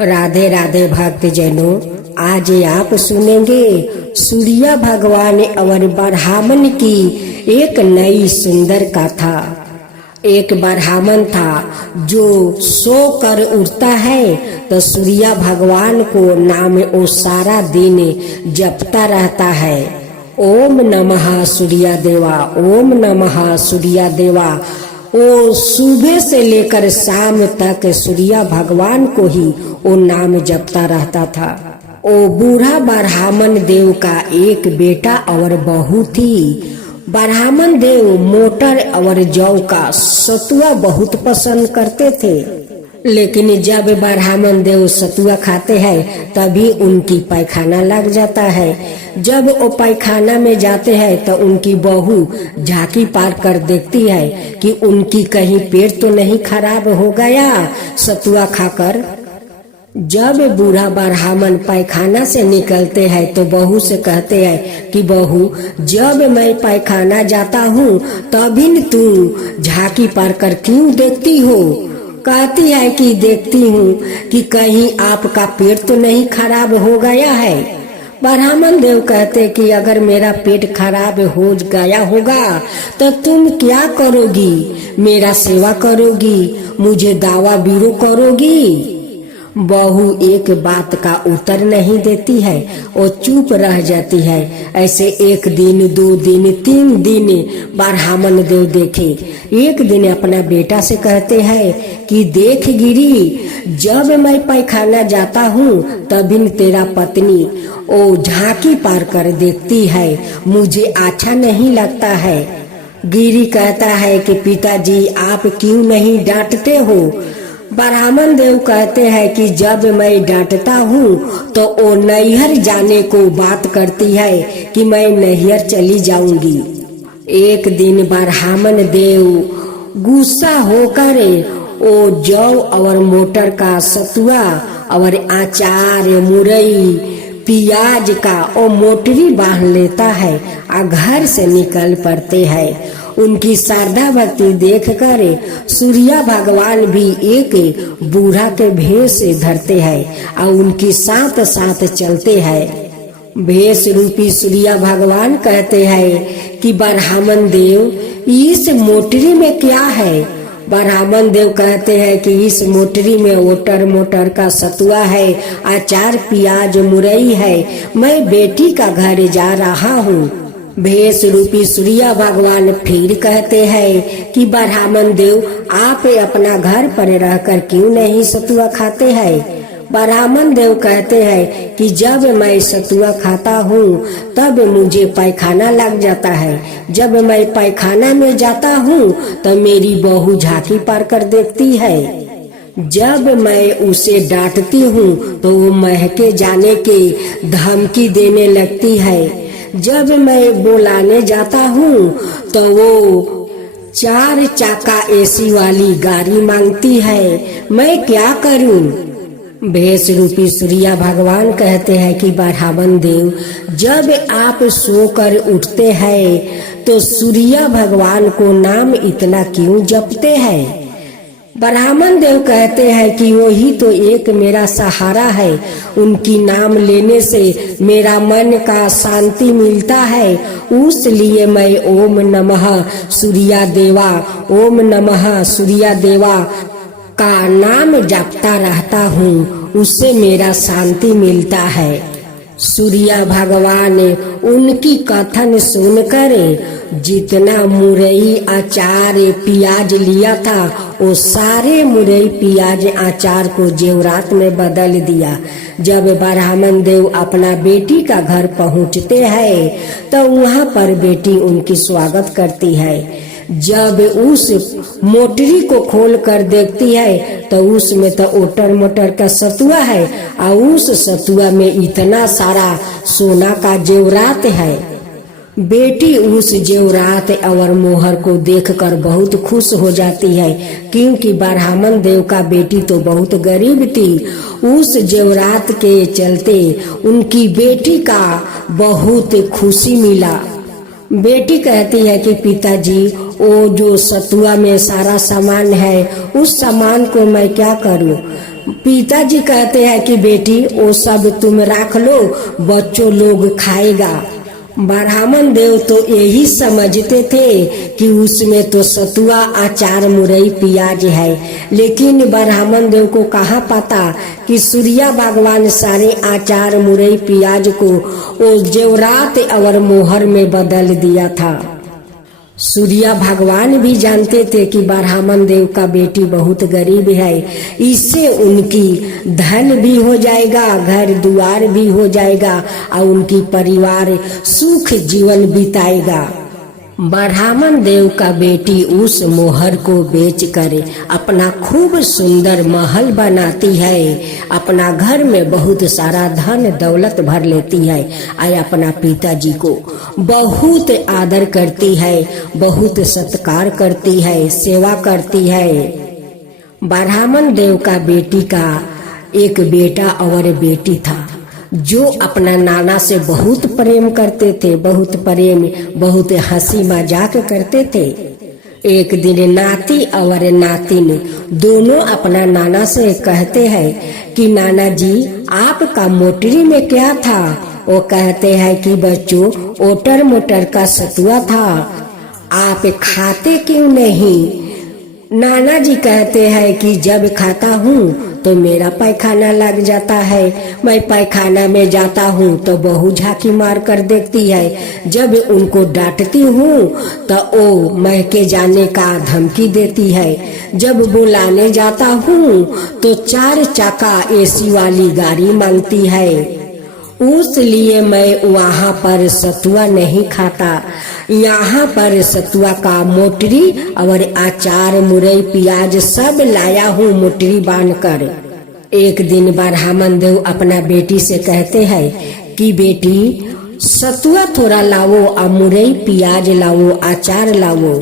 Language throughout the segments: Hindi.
राधे राधे भक्तजनों, आज आप सुनेंगे सूर्य भगवान और ब्राह्मण की एक नई सुंदर कथा। एक ब्राह्मण था जो सो कर उठता है तो सूर्य भगवान को नाम वो सारा दिन जपता रहता है। ओम नमः सूर्य देवा, ओम नमः सूर्य देवा। वो सुबह से लेकर शाम तक सूर्य भगवान को ही वो नाम जपता रहता था। वो बूढ़ा ब्राह्मण देव का एक बेटा और बहू थी। ब्राह्मण देव मोटर और जौ का सतुआ बहुत पसंद करते थे, लेकिन जब ब्राह्मण देव सतुआ खाते हैं तभी उनकी पैखाना लग जाता है। जब वो पैखाना में जाते हैं तो उनकी बहू झांकी पार कर देखती है कि उनकी कहीं पेट तो नहीं खराब हो गया सतुआ खाकर। जब बूढ़ा ब्राह्मण पैखाना से निकलते हैं तो बहू से कहते हैं कि बहू, जब मैं पैखाना जाता हूँ तभी तू झांकी पार कर क्यों देखती हो? कहती है कि देखती हूँ कि कहीं आपका पेट तो नहीं खराब हो गया है। ब्राह्मण देव कहते कि अगर मेरा पेट खराब हो गया होगा तो तुम क्या करोगी? मेरा सेवा करोगी, मुझे दावा बीरो करोगी? बहू एक बात का उत्तर नहीं देती है, वो चुप रह जाती है। ऐसे एक दिन, 2 दिन, 3 दिन ब्राह्मण देव देखे। एक दिन अपना बेटा से कहते हैं कि देख गिरी, जब मैं पैखाना जाता हूँ तभी तेरा पत्नी वो झांकी पार कर देखती है, मुझे अच्छा नहीं लगता है। गिरी कहता है कि पिताजी आप क्यों नहीं डांटते हो? ब्राह्मण देव कहते हैं कि जब मैं डांटता हूँ तो वो नैहर जाने को बात करती है कि मैं नैहर चली जाऊंगी। एक दिन ब्राह्मण देव गुस्सा होकर वो जौ और मोटर का सतुआ और अचार, मुरई, प्याज का वो मोटरी बांध लेता है और घर से निकल पड़ते हैं। उनकी श्रद्धा भक्ति देखकर सूर्य भगवान भी एक बूढ़ा के भेष धरते हैं और उनकी साथ साथ चलते हैं। भेष रूपी सूर्य भगवान कहते हैं कि ब्राह्मण देव इस मोटरी में क्या है? ब्राह्मण देव कहते हैं कि इस मोटरी में मोटर का सतुआ है, अचार, प्याज, मुरई है। मैं बेटी का घर जा रहा हूँ। भेष रूपी सूर्य भगवान फिर कहते हैं कि ब्राह्मण देव आप अपना घर पर रहकर क्यों नहीं सतुआ खाते हैं? ब्राह्मण देव कहते हैं कि जब मैं सतुआ खाता हूँ तब मुझे पैखाना लग जाता है। जब मैं पैखाना में जाता हूँ तो मेरी बहू झांकी पार कर देखती है। जब मैं उसे डांटती हूँ तो वो महके जाने के धमकी देने लगती है। जब मैं बुलाने जाता हूँ तो वो 4 चाका एसी वाली गाड़ी मांगती है। मैं क्या करूँ? भेष रूपी सूर्य भगवान कहते हैं कि ब्राह्मण देव जब आप सोकर उठते हैं तो सूर्य भगवान को नाम इतना क्यों जपते हैं? ब्राह्मण देव कहते हैं कि वही तो एक मेरा सहारा है। उनकी नाम लेने से मेरा मन का शांति मिलता है, उसलिए मैं ओम नमः सूर्य देवा, ओम नमः सूर्य देवा का नाम जपता रहता हूँ, उससे मेरा शांति मिलता है। सूर्य भगवान उनकी कथन सुनकर जितना मुरई, अचार, प्याज लिया था वो सारे मुरई, प्याज, अचार को जेवरात में बदल दिया। जब ब्राह्मण देव अपना बेटी का घर पहुँचते हैं तो वहाँ पर बेटी उनकी स्वागत करती है। जब उस मोटरी को खोल कर देखती है तो उसमें तो मोटर का सतुआ है और उस सतुआ में इतना सारा सोना का जेवरात है। बेटी उस जेवरात और मोहर को देखकर बहुत खुश हो जाती है, क्योंकि ब्राह्मण देव का बेटी तो बहुत गरीब थी। उस जेवरात के चलते उनकी बेटी का बहुत खुशी मिला। बेटी कहती है कि पिताजी, वो जो सतुआ में सारा सामान है, उस सामान को मैं क्या करूं? पिताजी कहते हैं कि बेटी, वो सब तुम रख लो, बच्चों लोग खाएगा। ब्राह्मण देव तो यही समझते थे कि उसमें तो सतुआ, अचार, मुरई, प्याज है, लेकिन ब्राह्मण देव को कहाँ पता कि सूर्या भगवान सारे अचार, मुरई, प्याज को वो जेवरात और मोहर में बदल दिया था। सूर्या भगवान भी जानते थे कि ब्राह्मण देव का बेटी बहुत गरीब है, इससे उनकी धन भी हो जाएगा, घर द्वार भी हो जाएगा और उनकी परिवार सुख जीवन बिताएगा। ब्राह्मण देव का बेटी उस मोहर को बेच कर अपना खूब सुंदर महल बनाती है, अपना घर में बहुत सारा धन दौलत भर लेती है और अपना पिताजी को बहुत आदर करती है, बहुत सत्कार करती है, सेवा करती है। ब्राह्मण देव का बेटी का एक बेटा और बेटी था जो अपना नाना से बहुत प्रेम करते थे, बहुत प्रेम, बहुत हंसी मजाक करते थे। एक दिन नाती और नातिन दोनों अपना नाना से कहते हैं कि नाना जी, आपका मोटरी में क्या था? वो कहते हैं कि बच्चों, ओटर मोटर का सतुआ था, आप खाते क्यों नहीं? नाना जी कहते हैं कि जब खाता हूँ तो मेरा पैखाना लग जाता है, मैं पैखाना में जाता हूँ तो बहू झांकी मार कर देखती है, जब उनको डांटती हूँ तो वो महके जाने का धमकी देती है, जब बुलाने जाता हूँ तो 4 चक्का एसी वाली गाड़ी मांगती है। उसलिए मैं वहाँ पर सतुआ नहीं खाता, यहाँ पर सतुआ का मोटरी और अचार, मुरई, प्याज सब लाया हूँ मोटरी बांधकर। एक दिन ब्राह्मण देव अपना बेटी से कहते हैं कि बेटी, सतुआ थोड़ा लाओ और मुरई, प्याज लाओ, अचार लाओ।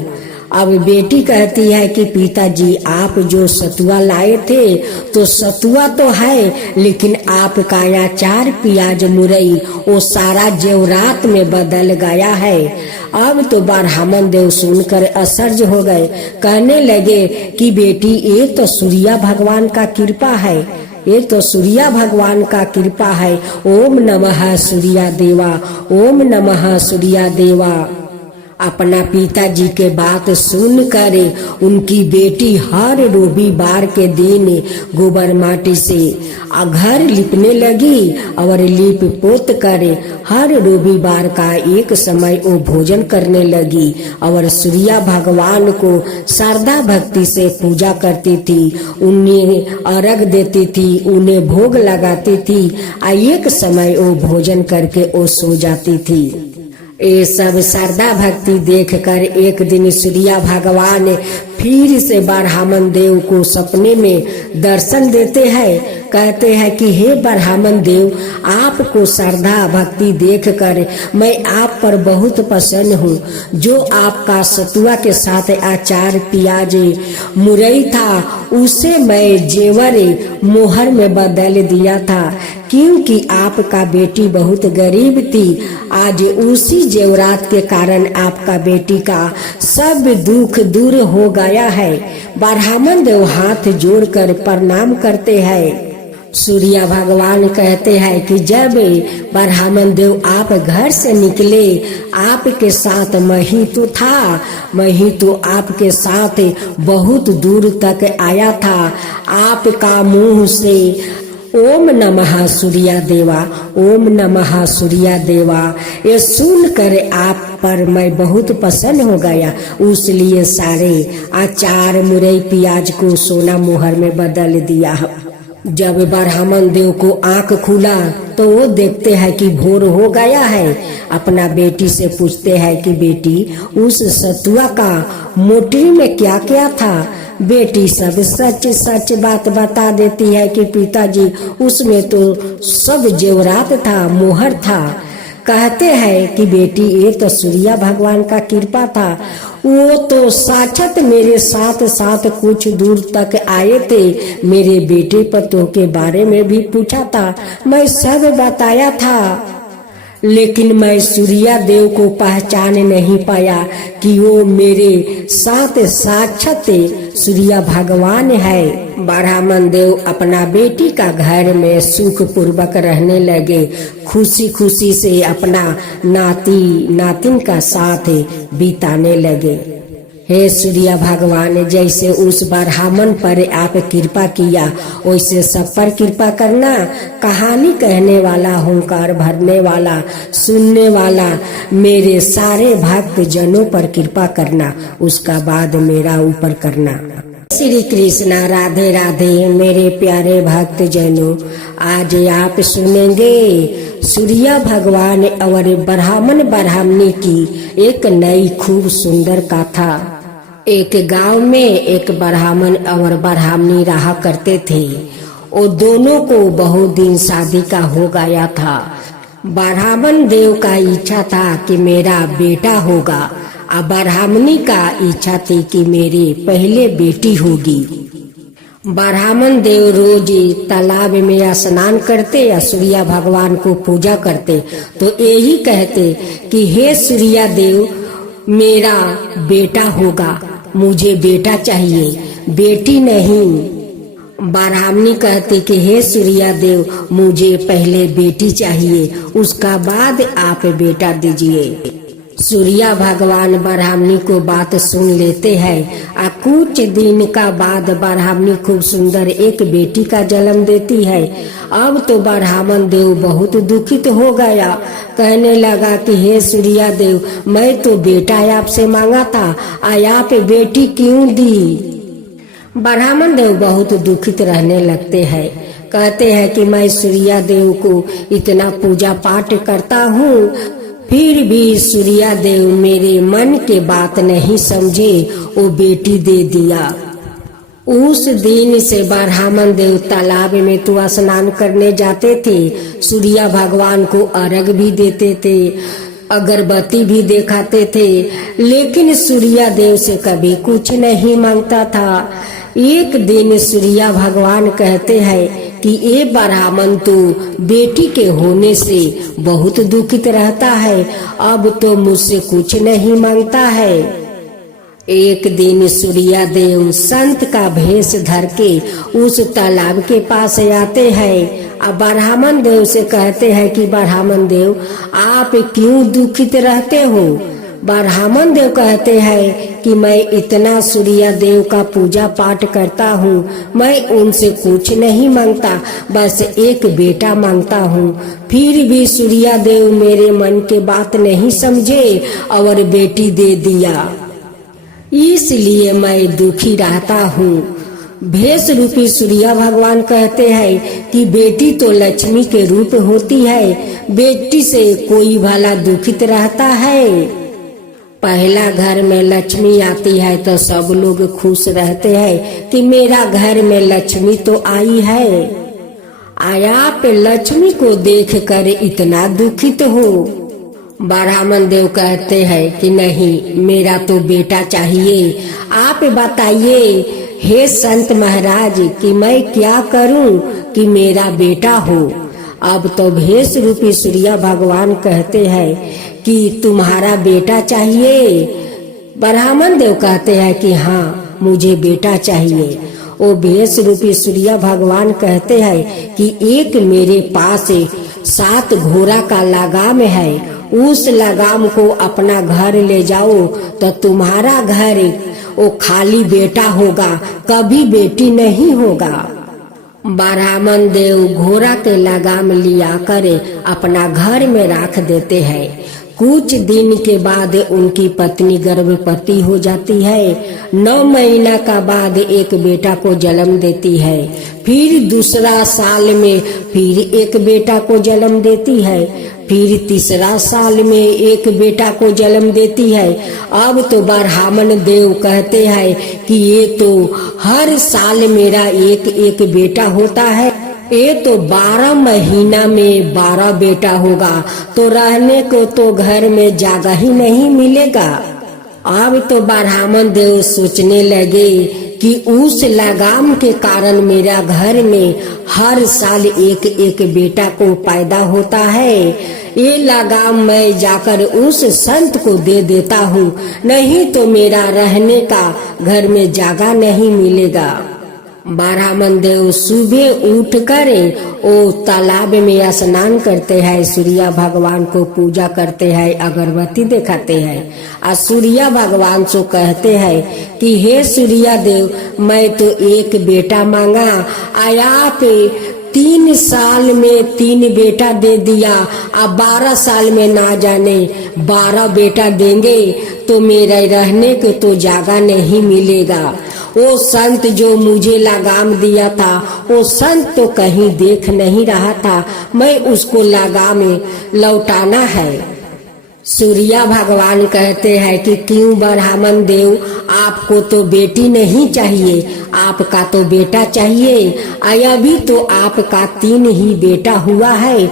अब बेटी कहती है कि पिताजी, आप जो सतुआ लाए थे तो सतुआ तो है, लेकिन आपका अचार, प्याज, मुरई वो सारा जेवरात में बदल गया है। अब तो ब्राह्मण देव सुनकर आश्चर्य हो गए, कहने लगे कि बेटी, ये तो सूर्या भगवान का कृपा है, ये तो सूर्या भगवान का कृपा है। ओम नमः सूर्या देवा, ओम नमः सूर्या देवा। अपना पिताजी के बात सुनकर उनकी बेटी हर रविवार के दिन गोबर माटी से घर लिपने लगी और लिप पोत कर हर रविवार का एक समय वो भोजन करने लगी और सूर्या भगवान को श्रद्धा भक्ति से पूजा करती थी, उन्हें अर्घ देती थी, उन्हें भोग लगाती थी और एक समय वो भोजन करके वो सो जाती थी। ये सब श्रद्धा भक्ति देखकर एक दिन सूर्या भगवान फिर से ब्राह्मण देव को सपने में दर्शन देते हैं। कहते हैं कि हे ब्राह्मण देव, आपको श्रद्धा भक्ति देखकर मैं आप पर बहुत प्रसन्न हूँ। जो आपका सतुआ के साथ अचार, प्याज, मुरई था, उसे मैं जेवर मोहर में बदल दिया था, क्योंकि आपका बेटी बहुत गरीब थी। आज उसी जेवरात के कारण आपका बेटी का सब दुख दूर हो गया है। ब्राह्मण देव हाथ जोड़कर प्रणाम करते हैं। सूर्या भगवान कहते हैं कि जब ब्राह्मण देव आप घर से निकले, आपके साथ मैं ही तो था, मैं ही तो आपके साथ बहुत दूर तक आया था। आपका मुंह से ओम नमः सूर्या देवा, ओम नमः सूर्या देवा, ये सुनकर आप पर मैं बहुत प्रसन्न हो गया। उसलिए सारे अचार, मुरई, प्याज को सोना मोहर में बदल दिया। जब ब्राह्मण देव को आंख खुला तो वो देखते हैं कि भोर हो गया है। अपना बेटी से पूछते हैं कि बेटी, उस सतुआ का मोटरी में क्या क्या था? बेटी सब सच सच बात बता देती है कि पिताजी, उसमें तो सब जेवरात था, मोहर था। कहते हैं कि बेटी, ये तो सूर्या भगवान का कृपा था, वो तो साक्षात मेरे साथ साथ कुछ दूर तक आए थे, मेरे बेटे पतों के बारे में भी पूछा था, मैं सब बताया था, लेकिन मैं सूर्या देव को पहचान नहीं पाया कि वो मेरे साथ साक्षात सूर्या भगवान है। ब्राह्मण देव अपना बेटी का घर में सुख पूर्वक रहने लगे, खुशी खुशी से अपना नाती नातिन का साथ बिताने लगे। हे सूर्या भगवान, जैसे उस ब्राह्मण पर आप कृपा किया वैसे सब पर कृपा करना। कहानी कहने वाला, हुंकार भरने वाला, सुनने वाला मेरे सारे भक्त जनों पर कृपा करना, उसका बाद मेरा ऊपर करना। श्री कृष्णा, राधे राधे। मेरे प्यारे भक्त जनों, आज आप सुनेंगे सूर्या भगवान और ब्राह्मण ब्राह्मणी की एक नई खूब सुंदर कथा। एक गांव में एक ब्राह्मण और ब्राह्मणी रहा करते थे। वो दोनों को बहुत दिन शादी का हो गया था। ब्राह्मण देव का इच्छा था कि मेरा बेटा होगा और ब्राह्मणी का इच्छा थी कि मेरी पहले बेटी होगी। ब्राह्मण देव रोज तालाब में स्नान करते या सूर्या भगवान को पूजा करते तो यही कहते कि हे सूर्या देव, मेरा बेटा होगा, मुझे बेटा चाहिए, बेटी नहीं। ब्राह्मणी कहती कि हे सूर्या देव, मुझे पहले बेटी चाहिए, उसका बाद आप बेटा दीजिए। सूर्या भगवान ब्राह्मणी को बात सुन लेते हैं और कुछ दिन का बाद ब्राह्मणी खूब सुंदर एक बेटी का जन्म देती है। अब तो ब्राह्मण देव बहुत दुखित हो गया, कहने लगा कि हे सूर्या देव, मैं तो बेटा आपसे मांगा था, आप बेटी क्यों दी। ब्राह्मण देव बहुत दुखित रहने लगते हैं, कहते हैं कि मैं सूर्या देव को इतना पूजा पाठ करता हूँ, फिर भी सूर्या देव मेरे मन के बात नहीं समझे, वो बेटी दे दिया। उस दिन से ब्राह्मण देव तालाब में तो स्नान करने जाते थे, सूर्या भगवान को अर्घ भी देते थे, अगरबत्ती भी दिखाते थे, लेकिन सूर्या देव से कभी कुछ नहीं मांगता था। एक दिन सूर्या भगवान कहते हैं कि ये ब्राह्मण तो बेटी के होने से बहुत दुखित रहता है, अब तो मुझसे कुछ नहीं मांगता है। एक दिन सूर्या देव संत का भेष धर के उस तालाब के पास आते हैं और ब्राह्मण देव से कहते हैं कि ब्राह्मण देव, आप क्यों दुखित रहते हो। ब्राह्मण देव कहते हैं कि मैं इतना सूर्या देव का पूजा पाठ करता हूँ, मैं उनसे कुछ नहीं मांगता, बस एक बेटा मांगता हूँ, फिर भी सूर्या देव मेरे मन के बात नहीं समझे और बेटी दे दिया, इसलिए मैं दुखी रहता हूँ। भेष रूपी सूर्या भगवान कहते हैं कि बेटी तो लक्ष्मी के रूप होती है, बेटी से कोई भला दुखित रहता है। पहला घर में लक्ष्मी आती है तो सब लोग खुश रहते हैं कि मेरा घर में लक्ष्मी तो आई है। आप लक्ष्मी को देखकर इतना दुखित हो। ब्राह्मण देव कहते हैं कि नहीं, मेरा तो बेटा चाहिए, आप बताइए हे संत महाराज कि मैं क्या करूं कि मेरा बेटा हो। अब तो भेष रूपी सूर्या भगवान कहते हैं कि तुम्हारा बेटा चाहिए। ब्राह्मण देव कहते हैं कि हाँ, मुझे बेटा चाहिए। वो भेष रूपी सूर्या भगवान कहते हैं कि एक मेरे पास 7 घोड़ा का लगाम है, उस लगाम को अपना घर ले जाओ तो तुम्हारा घर वो खाली बेटा होगा, कभी बेटी नहीं होगा। ब्राह्मण देव घोड़ा के लगाम लिया कर अपना घर में रख देते हैं। कुछ दिन के बाद उनकी पत्नी गर्भवती हो जाती है। 9 महीना का बाद एक बेटा को जन्म देती है। फिर दूसरा साल में फिर एक बेटा को जन्म देती है। फिर तीसरा साल में एक बेटा को जन्म देती है। अब तो ब्राह्मण देव कहते हैं कि ये तो हर साल मेरा एक एक बेटा होता है, ये तो 12 महीना में 12 बेटा होगा, तो रहने को तो घर में जगह ही नहीं मिलेगा। अब तो ब्राह्मण देव सोचने लगे कि उस लगाम के कारण मेरा घर में हर साल एक एक बेटा को पैदा होता है, ये लगाम मैं जाकर उस संत को दे देता हूँ, नहीं तो मेरा रहने का घर में जगह नहीं मिलेगा। ब्राह्मण देव सुबह उठ कर वो तालाब में स्नान करते हैं, सूर्य भगवान को पूजा करते हैं, अगरबत्ती दिखाते हैं और सूर्य भगवान से कहते हैं कि हे सूर्य देव, मैं तो एक बेटा मांगा, आप 3 साल में 3 बेटा दे दिया, अब 12 साल में ना जाने 12 बेटा देंगे तो मेरे रहने को तो जगह नहीं मिलेगा। वो संत जो मुझे लगाम दिया था, वो संत तो कहीं देख नहीं रहा था, मैं उसको लगाम लौटाना है। सूर्य भगवान कहते हैं कि क्यों ब्राह्मण देव, आपको तो बेटी नहीं चाहिए, आपका तो बेटा चाहिए। अभी तो आपका 3 ही बेटा हुआ है।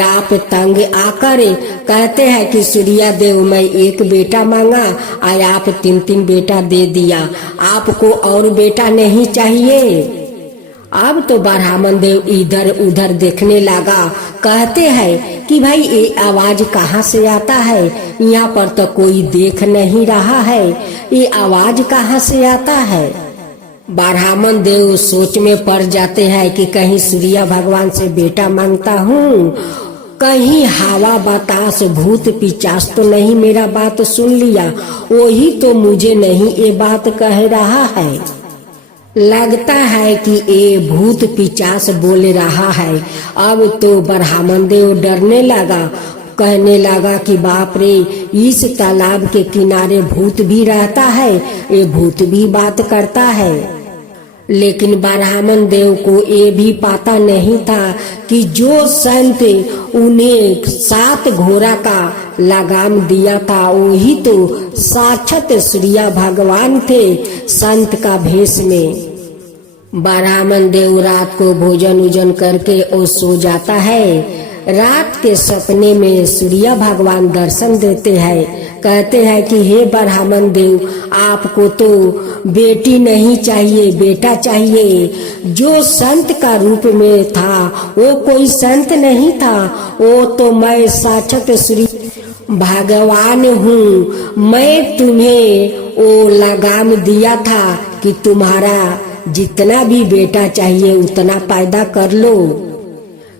आप तंग आकर कहते हैं कि सूर्य देव मैं एक बेटा मांगा, आप 3 बेटा दे दिया, आपको और बेटा नहीं चाहिए। अब तो ब्राह्मण देव इधर उधर देखने लगा, कहते हैं कि भाई ये आवाज कहाँ से आता है, यहाँ पर तो कोई देख नहीं रहा है, ये आवाज कहाँ से आता है। ब्राह्मण देव सोच में पड़ जाते हैं कि कहीं सूर्य भगवान से बेटा मांगता हूँ, कहीं हवा बतास भूत पिचास तो नहीं मेरा बात सुन लिया, वही तो मुझे नहीं ये बात कह रहा है। लगता है कि ये भूत पिचास बोल रहा है। अब तो ब्राह्मण देव डरने लगा, कहने लगा कि बाप रे, इस तालाब के किनारे भूत भी रहता है, ये भूत भी बात करता है। लेकिन ब्राह्मण देव को ये भी पता नहीं था कि जो संत उन्हें 7 घोड़ा का लगाम दिया था, वही तो साक्षात सूर्य भगवान थे संत का भेष में। ब्राह्मण देव रात को भोजन उजन करके वो सो जाता है। रात के सपने में सूर्य भगवान दर्शन देते हैं, कहते हैं कि हे ब्राह्मण देव, आपको तो बेटी नहीं चाहिए, बेटा चाहिए। जो संत का रूप में था वो कोई संत नहीं था, वो तो मैं साक्षात सूर्य भगवान हूँ। मैं तुम्हें वो लगाम दिया था कि तुम्हारा जितना भी बेटा चाहिए उतना पैदा कर लो।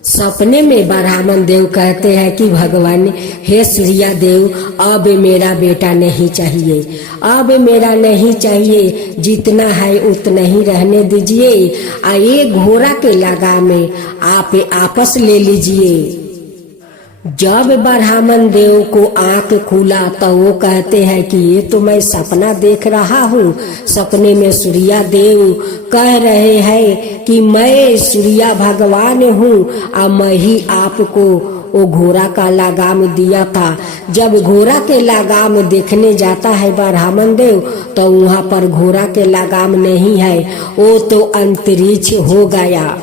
सपने में ब्राह्मण देव कहते हैं कि भगवान, हे सूर्य देव, अब मेरा बेटा नहीं चाहिए, अब मेरा नहीं चाहिए, जितना है उतना ही रहने दीजिए। ये घोड़ा के लगाम में आप आपस ले लीजिए। जब ब्राह्मण देव को आंख खुला तो वो कहते हैं कि ये तो मैं सपना देख रहा हूँ। सपने में सूर्य देव कह रहे हैं कि मैं सूर्य भगवान हूँ और मैं ही आपको वो घोड़ा का लगाम दिया था। जब घोड़ा के लगाम देखने जाता है ब्राह्मण देव तो वहाँ पर घोड़ा के लगाम नहीं है, वो तो अंतरिक्ष हो गया।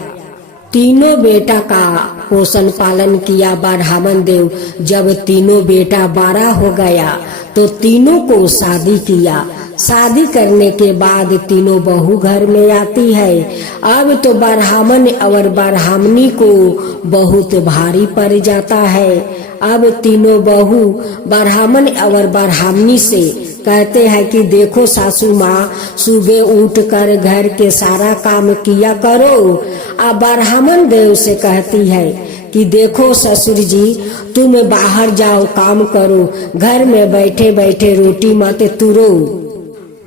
तीनों बेटा का पोषण पालन किया ब्राह्मण देव। जब तीनों बेटा बड़ा हो गया तो तीनों को शादी किया। शादी करने के बाद तीनों बहू घर में आती है। अब तो ब्राह्मण और ब्राह्मणी को बहुत भारी पड़ जाता है। अब तीनों बहू ब्राह्मण और ब्राह्मणी से कहते हैं कि देखो सासू माँ, सुबह उठकर घर के सारा काम किया करो। अब ब्राह्मण देव से कहती है कि देखो ससुर जी, तुम बाहर जाओ, काम करो, घर में बैठे बैठे रोटी मत तुरो।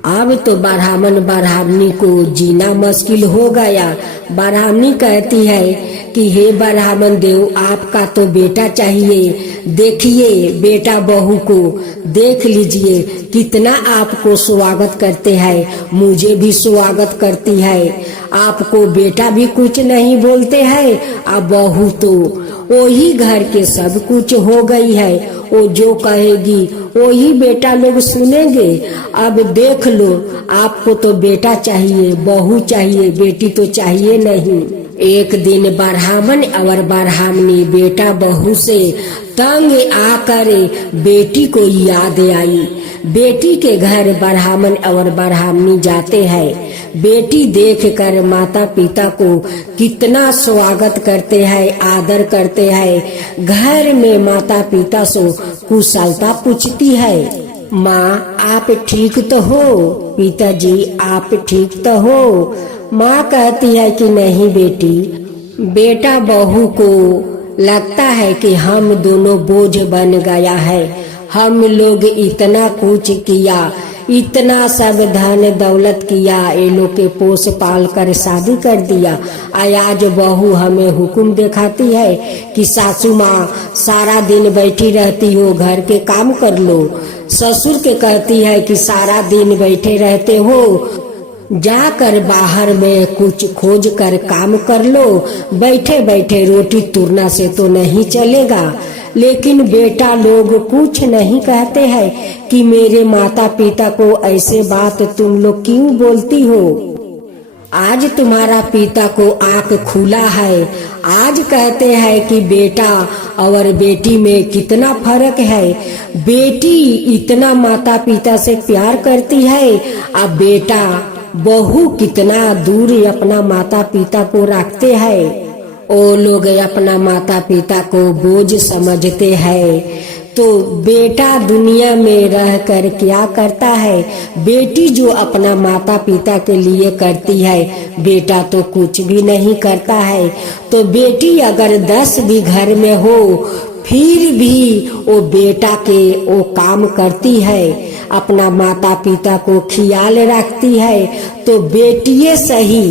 अब तो ब्राह्मण ब्राह्मणी को जीना मुश्किल हो गया। ब्राह्मणी कहती है कि हे ब्राह्मण देव, आपका तो बेटा चाहिए, देखिए बेटा बहू को देख लीजिए, कितना आपको स्वागत करते हैं, मुझे भी स्वागत करती है। आपको बेटा भी कुछ नहीं बोलते हैं, अब बहू तो वही घर के सब कुछ हो गई है, वो जो कहेगी वही बेटा लोग सुनेंगे। अब देख लो, आपको तो बेटा चाहिए, बहू चाहिए, बेटी तो चाहिए नहीं। एक दिन ब्राह्मण और ब्राह्मणी बेटा बहू से तंग आकर बेटी को याद आई। बेटी के घर ब्राह्मण और ब्राह्मणी जाते हैं। बेटी देखकर माता पिता को कितना स्वागत करते हैं, आदर करते हैं। घर में माता पिता से कुशलता पूछती है, माँ आप ठीक तो हो, पिताजी आप ठीक तो हो। माँ कहती है कि नहीं बेटी। बेटा बहू को लगता है कि हम दोनों बोझ बन गया है, हम लोग इतना कुछ किया, इतना सब धन दौलत किया, ये लोग के पोस पाल कर शादी कर दिया। आज बहू हमें हुक्म दिखाती है कि सासू माँ सारा दिन बैठी रहती हो, घर के काम कर लो। ससुर के कहती है कि सारा दिन बैठे रहते हो, जाकर बाहर में कुछ खोज कर काम कर लो, बैठे बैठे रोटी तुरना से तो नहीं चलेगा। लेकिन बेटा लोग कुछ नहीं कहते हैं कि मेरे माता पिता को ऐसे बात तुम लोग क्यों बोलती हो। आज तुम्हारा पिता को आंख खुला है, आज कहते हैं कि बेटा और बेटी में कितना फर्क है। बेटी इतना माता पिता से प्यार करती है, अब बेटा बहू कितना दूर अपना माता पिता को रखते हैं। वो लोग अपना माता पिता को बोझ समझते हैं। तो बेटा दुनिया में रहकर क्या करता है, बेटी जो अपना माता पिता के लिए करती है, बेटा तो कुछ भी नहीं करता है। तो बेटी अगर 10 भी घर में हो फिर भी वो बेटा के वो काम करती है, अपना माता पिता को ख्याल रखती है। तो बेटिए सही।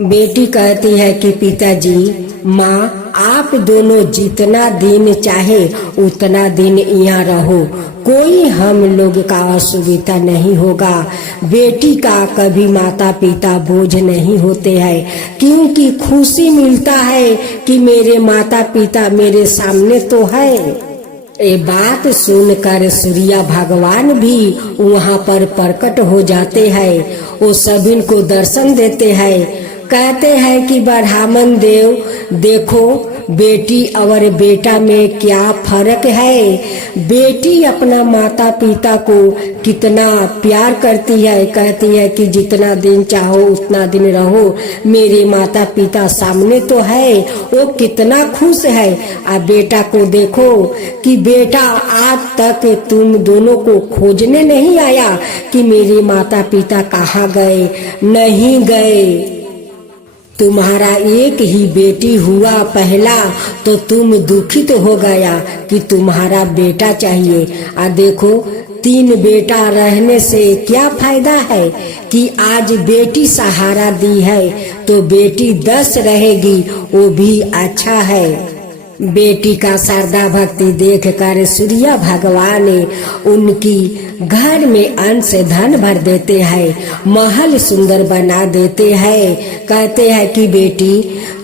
बेटी कहती है कि पिताजी माँ आप दोनों जितना दिन चाहे उतना दिन यहाँ रहो, कोई हम लोग का असुविधा नहीं होगा। बेटी का कभी माता पिता बोझ नहीं होते हैं, क्योंकि खुशी मिलता है कि मेरे माता पिता मेरे सामने तो है। ये बात सुनकर सूर्य भगवान भी वहाँ पर प्रकट हो जाते हैं। वो सभी को दर्शन देते हैं। कहते हैं कि ब्राह्मण देव देखो बेटी और बेटा में क्या फर्क है। बेटी अपना माता पिता को कितना प्यार करती है, कहती है कि जितना दिन चाहो उतना दिन रहो, मेरे माता पिता सामने तो है, वो कितना खुश है। अब बेटा को देखो कि बेटा आज तक तुम दोनों को खोजने नहीं आया कि मेरे माता पिता कहाँ गए, नहीं गए। तुम्हारा एक ही बेटी हुआ पहला तो तुम दुखित हो गया कि तुम्हारा बेटा चाहिए। आ देखो 3 बेटा रहने से क्या फायदा है कि आज बेटी सहारा दी है तो बेटी 10 रहेगी, वो भी अच्छा है। बेटी का श्रद्धा भक्ति देखकर सूर्य भगवान उनकी घर में अन्न से धन भर देते हैं, महल सुंदर बना देते हैं। कहते हैं कि बेटी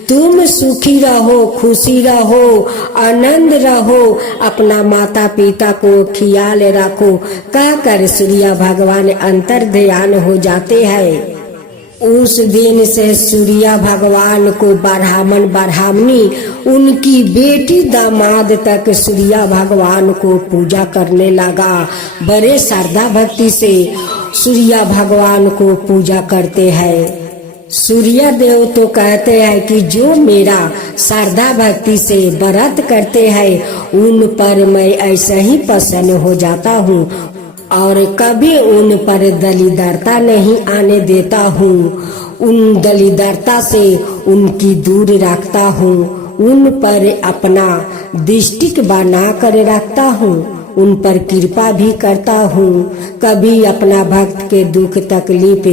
तुम सुखी रहो, खुशी रहो, आनंद रहो, अपना माता पिता को ख्याल रखो। कहकर सूर्य भगवान अंतर ध्यान हो जाते हैं। उस दिन से सूर्य भगवान को ब्राह्मण ब्राह्मणी उनकी बेटी दामाद तक सूर्य भगवान को पूजा करने लगा। बड़े श्रद्धा भक्ति से सूर्य भगवान को पूजा करते हैं। सूर्य देव तो कहते हैं कि जो मेरा श्रद्धा भक्ति से व्रत करते हैं उन पर मैं ऐसे ही प्रसन्न हो जाता हूँ और कभी उन पर दलिदरता नहीं आने देता हूँ। उन दलिदरता से उनकी दूर रखता हूँ, उन पर अपना दृष्टि बना कर रखता हूँ, उन पर कृपा भी करता हूँ। कभी अपना भक्त के दुख तकलीफ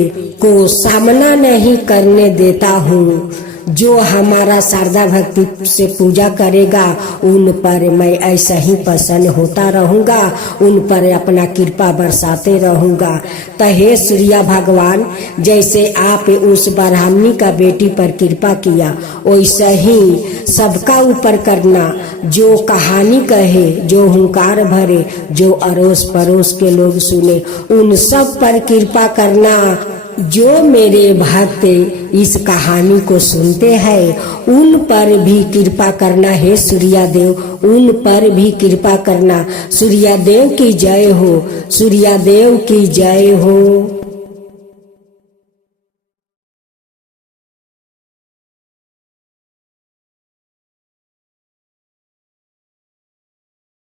को सामना नहीं करने देता हूँ। जो हमारा श्रद्धा भक्ति से पूजा करेगा उन पर मैं ऐसा ही प्रसन्न होता रहूंगा, उन पर अपना कृपा बरसाते रहूंगा। तो हे सूर्य भगवान, जैसे आप उस ब्राह्मणी का बेटी पर कृपा किया वैसा ही सबका ऊपर करना। जो कहानी कहे, जो हुंकार भरे, जो अड़ोस पड़ोस के लोग सुने, उन सब पर कृपा करना। जो मेरे भक्त इस कहानी को सुनते हैं उन पर भी कृपा करना है सूर्य देव, उन पर भी कृपा करना। सूर्य देव की जय हो, सूर्य देव की जय हो।